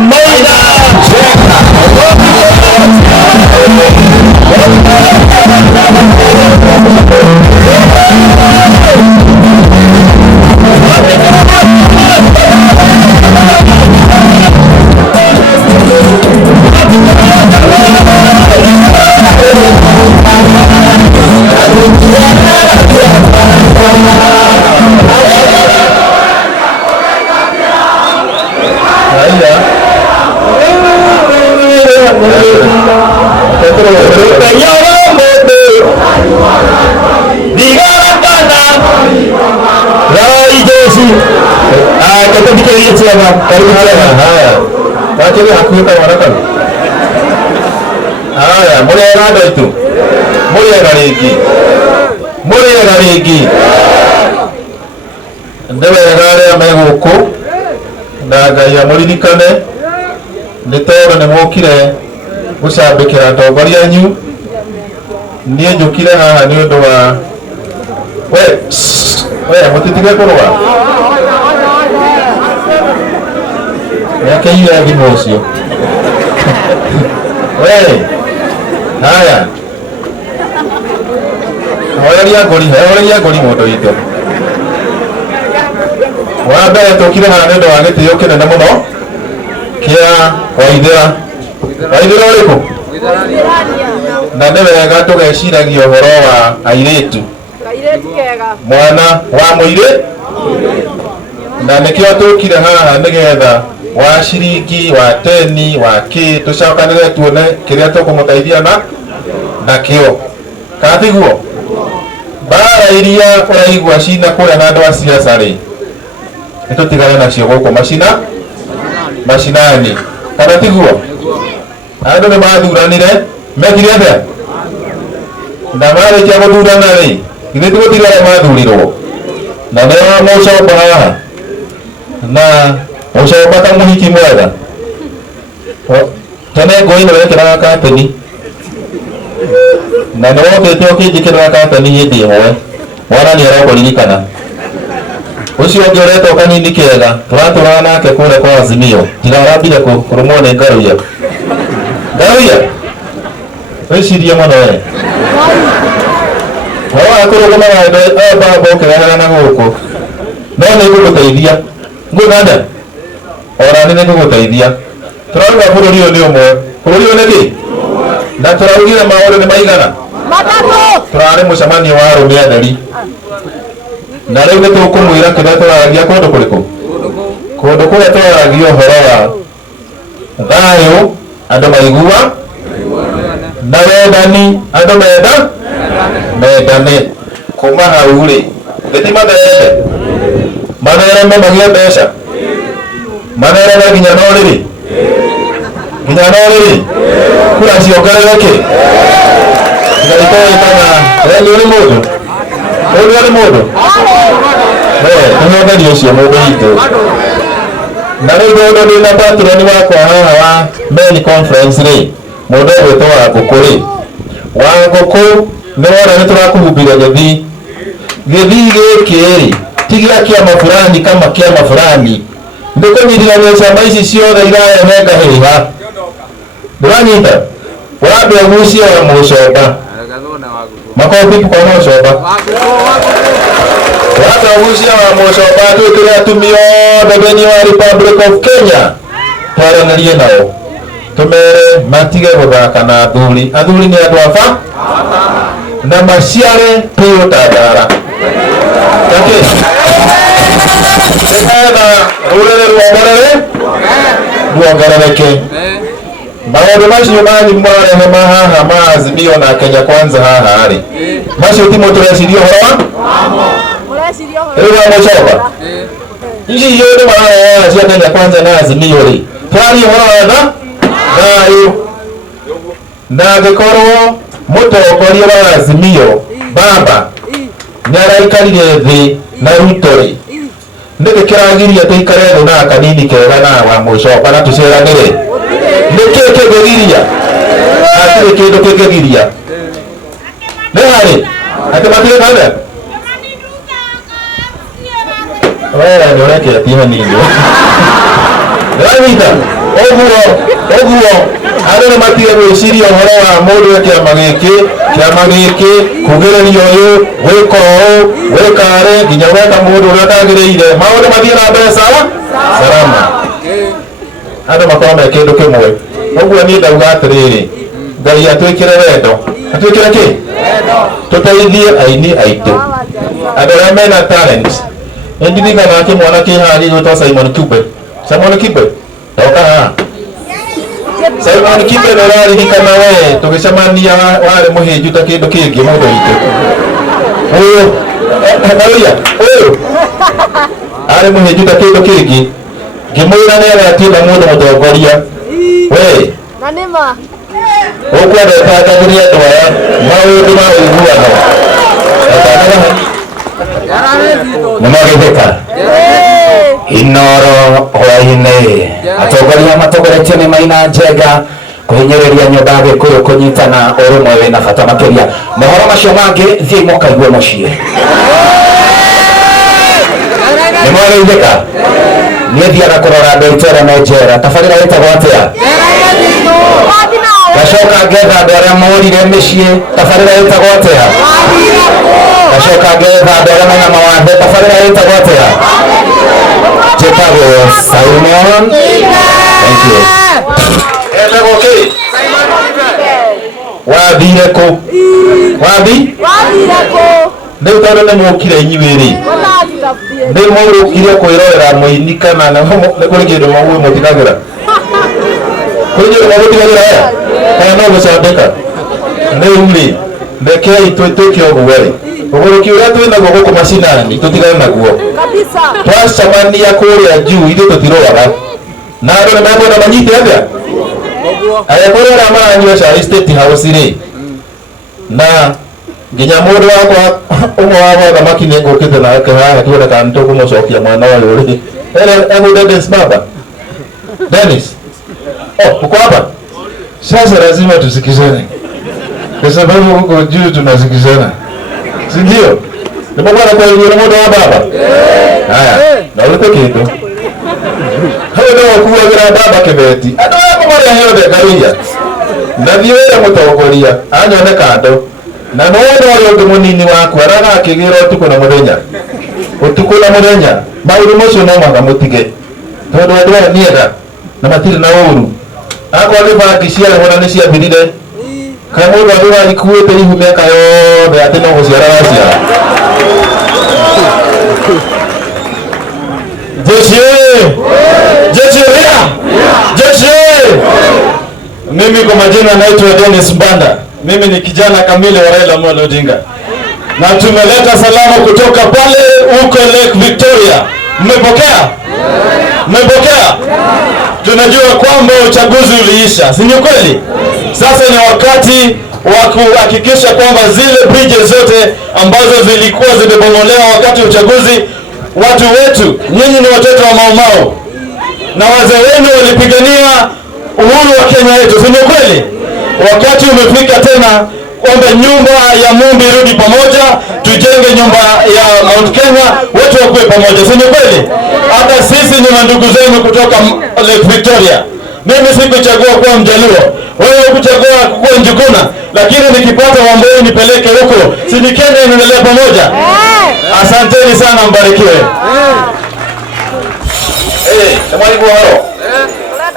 Maina haya murega itu murega rigi ndebere meguku na Ngai amuririkane nĩ tondũ nĩ mũkire gũcambĩkĩra atongoria anyu. Niĩ njũkire haha nĩ ũndũ wa we mũtitige kũrũa nĩakĩire thimũ ũcio we haya horeria ngũri mũndũ witũ. Wa mbere tũkire haha nĩ ũndũ wa gĩtĩo kĩnene mũno kĩa Waithĩra ũrĩkũ, na nĩ wega tũgeciragia ũhoro wa airĩtu, mwana wa mũirĩ, na nĩkĩo tũkire haha nĩgetha wa ciringi wa teni wa kĩ tũcokanĩre tuone kĩrĩa tũkũmũteithia nakĩo. Katiguo mbara iria ũraigua cina kũrĩa na andũ a ciaca rĩ nĩtũtigane nacio gũkũ macinani, kana tiguo? Andũ nĩ mathuranire mekire atĩa na marĩkia gũthurana rĩ githĩ tũgũtiga arĩa mathurirwo na nĩo mũcoba haha na mũcoba ta mũhiki mwega. Tene ngũĩ nĩ wekĩraga kateni na nĩ wokĩte ũkĩnjĩkĩrĩra kateni hĩndĩ ĩmwe mwana nĩ arakũririkana. Ũcio ũngĩ ũretwo kanini kega tũratũraga nake kũrĩa kwa Azimio tiga arambire kũrũmwo nĩ Ngaruya wĩcirie mũno we wakũrũgama baba ũkĩrehera na gũkũ no nĩ ngũgũteithia ngũnanda orani nĩ ngũgũteithia. Tũrauga bũrũri ũyũ nĩ ũmwe, bũrũri ũyũ nĩ kĩ na tũraugire maũndũ nĩ maigana tũrarĩ mũcemanio wa arũme atheri na rĩu nĩ tũkũmwĩra kĩrĩa tũraragia kũndũ kũrĩkũ, kũndũ kũrĩa tũraragia ũhoro wa thayũ, andũ maigua na wendani, andũ mendane. Kuma hau rĩ gĩti mathereme magĩe mbeca, mathereme nginya no rĩrĩ kura ciongerereke. Nĩ mũndũ tũhongeria ũcio mũndũ witũ. Na rĩu mũndũ ndĩ na patroni wakwa haha wa men conference rĩ mũndũ ũgwĩtwo Wangũkũ rĩ, Wangũkũ nĩ wona nĩ tũrakũhumbĩra gĩthii gĩkĩ rĩ ti gĩa kĩama fulani kama kĩama fulani, nĩ kũnyitithania ciama ici ciothe irarehe ngahĩha. Ndũranyita wambe ũgucie wa mũcoba makobi kwa mũcoba wambe ũgucie wa mũcoba twĩkĩre atumia othe thĩinĩ wa Republic of Kenya twaranĩrie nao tũmere matige gũthaka na athuri nĩ andũ aba na maciare piũ ta ndara nĩgetha rũrĩrĩ ruongerereke. Maũndũ macio manyu mwarehe haha ma Azimio na Kenya Kwanza haha rĩ macio ti mũtũreciria ũhoro rĩu wa mũcoba ici yothe mararehe cia Kenya Kwanza na Azimio rĩ twarie ũhoro wa thayũ. Na angĩkorwo mũtongoria wa Azimio baba nĩ araikarire thĩ na Ruto rĩ nĩkĩ kĩragiria tũikare thĩ na kanini kega na wa mũcoba na tũceranĩre? Nĩkĩ kĩngĩgiria? Hatirĩ kĩndũ kĩngĩgiria. Nĩ harĩ atĩ matirĩ kanda nĩ ũreketie hanini ndĩranyita oguo andũ nĩ matige gwĩciria ũhoro wa mũndũ wa kĩama gĩkĩ kũgĩrĩria ũyũ gwĩka ũũ gwĩka arĩ nginya gweka mũndũ ũrĩa atagĩrĩire maũndũ mathiĩ na mbere salama andũ makorwo me kĩndũ kĩmwe ũguo niĩ ndauga atĩrĩrĩ Ngai atwĩkĩre wendo atwĩkĩre kĩ tũteithie aini aitũ andũ arĩa mena talent nĩndirikana kĩmwana kĩ haha gĩgwĩtwo Simon Kibe oka haha Simon Kibe nĩũraririkana we tũgĩcemania warĩ mũhĩnju ta kĩndũ kĩngĩ mũndũ witũ ũyũ arĩ mũhĩnju ta kĩndũ kĩngĩ ngĩmwĩra nĩagatuĩka mũndũ mũtongoria we na nĩma ũkwenda ũtangagĩria andũ aya maũndũ ma ũiguano nĩmagĩthĩka inoro hwainĩ atongoria matongoretio nĩ Maina Njenga kũhinyĩrĩria nyũmba ya Gĩkũyũ kũnyitana ũrũmwe wĩna bata makĩria mohoro macio mangĩ thiĩ mũkaigua mũciĩ nĩmwagĩithĩka niĩ thiaga kũrora andũ aitũ arĩa me njera tabarĩra ĩtagwo atĩa gacoka ngetha andũ arĩa morire mĩciĩ tabarĩra ĩtagwo atĩa gacoka ngetha andũ arĩa mena mawathe tabarĩra ĩtagwo atĩa njĩtagwo Simon thank you etagwo kĩ wathire kũ rĩu tondũ nĩ mũkire inyuĩ-rĩ nĩ mũgũkire kwĩrorera mũini kana nĩ kũrĩ kĩndũ mũtigagĩra kana no gũcandĩka rĩu-rĩ rekei twĩke ũguo-rĩ ũgũrũki ũrĩa twĩnaguo gũkũ macinani tũtigane naguo twacemania kũrĩa juu ithuĩ tũtirũaga na andũ nĩmekwenda manyite atĩa agĩkũrũ arĩa maranyua cai State House-rĩ na nginya mũndũ wakwa ũmwe wa thamaki nĩngũkĩte nake haha tuone kana nĩtũkũmũcokia mwana ũyũ-rĩ egũ Dennis uko hapa sasa lazima tusikizane kwa sababu huko juu tunasikizana si ndio nimekuwa kwa hiyo na moto wa baba haya na ulipo kitu hapo ndio kuwa gira baba kebeti ado yako mara hiyo de garuya na thiwera mutongoria anyone kando na no wale wale munini wako araga akigiro tuko na muthenya utuko na muthenya maũndũ macio no mwaga mutige tondu andũ aya niega na matirĩ na ũru akwa gĩbandi ciarehwo na nĩciathirire kaĩ mũndũ andũ arikuĩte ihu mĩaka yothe atĩ no gũciara waciara jeshi mimi kwa majina naitwa Dennis Mbanda mimi ni kijana kamili wa Raila Amolo Odinga na tumeleta salamu kutoka pale huko Lake Victoria mmepokea tunajua kwamba uchaguzi uliisha si ni kweli sasa ni wakati wa kuhakikisha kwamba zile bridges zote ambazo zilikuwa zimebomolewa wakati wa uchaguzi watu wetu nyinyi ni watoto wa Mau Mau na wazee wenu walipigania uhuru wa Kenya yetu si ni kweli wakati umefika tena kwamba nyumba ya Mumbi irudi pamoja tujenge nyumba ya Mount Kenya wote wakuwe pamoja si ni kweli hata sisi ni ndugu zenu kutoka Lake Victoria mimi sikuchagua kuwa Mjaluo wewe kuchagua kuwa Njuguna lakini nikipata Wamboi nipeleke huko si ni Kenya inaendelea pamoja asanteni sana mbarikiwe mwalimu wao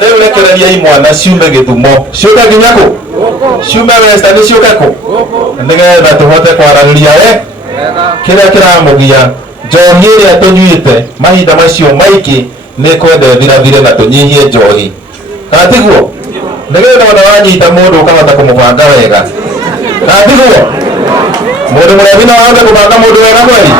leo lekereria imwana ciume Gĩthumo ciuka nginyako ciume Western ciukako nĩgetha tũhote kwaranĩria kĩrĩa kĩramũgia njohi ĩrĩa tũnyuĩte mahinda macio maingĩ nĩ kwenda thirathire na tũnyihie njohi kana tiguo nĩgetha ona wanyita mũndũ ũkahota kũmũbanga wega kana tiguo mũndũ mũrebi no ahote kũbanga mũndũ wega kweli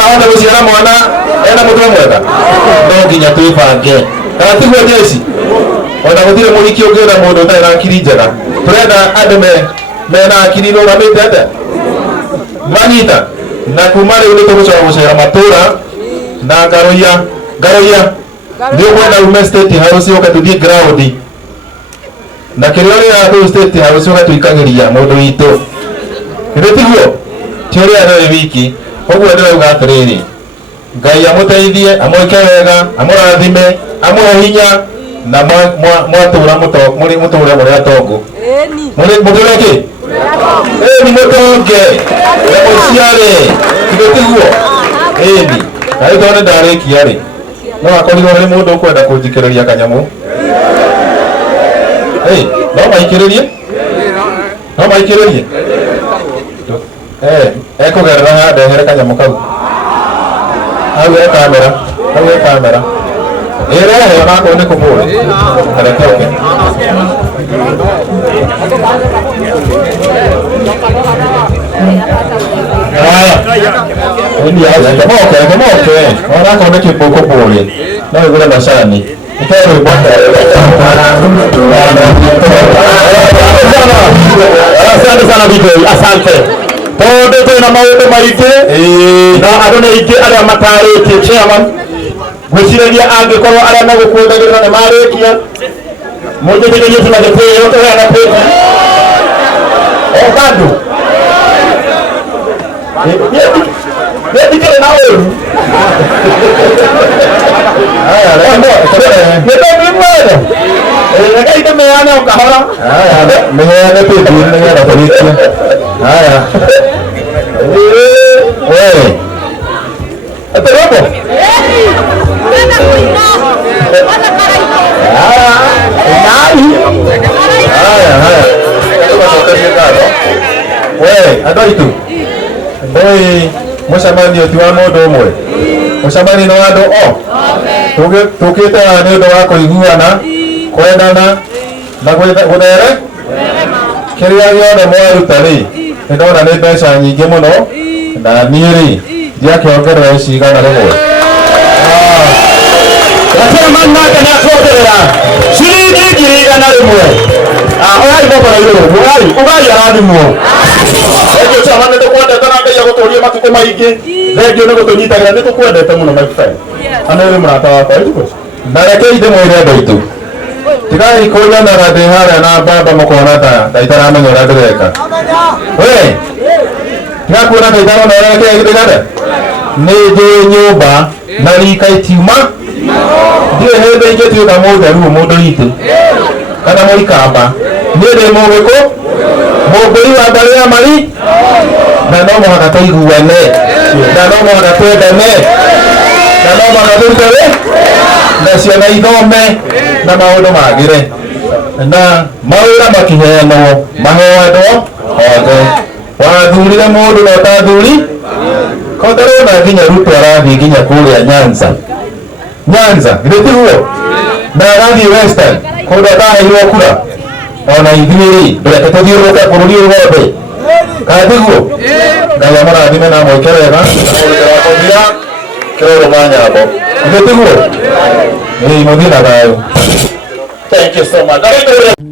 ahote gũciara mwana ena mũtwe mwega no nginya twĩbange kana tiguo jesi ona gũtirĩ mũhiki ũngĩra mũndũ ũtarĩ na akiri njega tũrenda andũ mena akiri rũgamĩte atĩa manyita na kuma rĩu nĩtũgũcoka gũcera matũra na ngaroia nĩ ũkwenda ume State House ũka tũthiĩ ground na kĩrĩa ũrĩa tũu State House ũka tũikagĩria mũndũ witũ nĩ tiguo ti ũrĩa nĩ wiki ũguo nĩrauga atĩrĩrĩ Ngai amũteithie amwĩke wega amũrathime amũhe hinya na mwatura mutura muri atongo muri ki ni mutonge muciare igotiguo ni ari tone ndare kiari no akorirwo ri mundu kwenda kunjikiriria kanyamu no maikiririe ekugerera ha ndehere kanyamu kau hau kamera ere ona ko ne kumure ale toke Ini ya, kemo oke. Ora ko ne kipoko pole. Na ngura nasani. Ikawe bwana. Asante sana Bikoi, asante. Todo tena maoto maite na adone ite ala matare ke chairman. Gwiciragia angikorwo aria magukundagirira ni marikia mundu nginya yesu magitio to ana peki bando na wewe haya ndio mwana ngai meana ukahora haya meana peki ngai polisi haya wewe aterobo Adaitu boy musamani otiwa modo umwe musamani no ando tukite ane ndo wako iguana kwendana na guthere kiria giothe mwarutani ndona ni mbeca nyingi muno na niiri ndiakiongerera cigana rimwe manake nakuongerera ciringi ngiri igana rimwe orai gokora iguru ugai arathimwo thengio camane tukwendete na Ngai aguturie matuko maingi thengio ni gutunyitagĩra ni tukwendete muno my friend ana uri murata wakwa na rekei ndimwire andũ aitũ tigai kũnyanaga ndĩ harĩa na mbamba mũkona ta itaramenya ũrĩa ndĩreka we tiga kuona ta itarona ũrĩa ndĩreka nĩ njũĩ nyũmba na rika itiuma ndiyo hende ingĩtuĩka mũtheru mũndũ witũ kana mũikamba niĩ ndĩ mũgĩkũ mũmbũri wa mbarĩ ya mari na no mũhaka tũiguane na no mũhaka twendane na no mũhaka tũrute na ciana ithome na maũndũ magĩre na mawĩra makĩheanwo maheanwo othe wathurire mũndũ na ũtathuri kondarona nginya Ruto arathiĩ nginya kũrĩa Nyanza gĩtiguo na arathiĩ Western kũndũ ataheirwo kura ona ithuĩ ndũreke tũthiũrũrũke bũrũri ũyũ wothe katiguo Ngai amũrathime na mwĩke wega mũthia kĩrũrũ ma nyambo gĩtiguo mũthiĩ na thayũ. Thank you so much.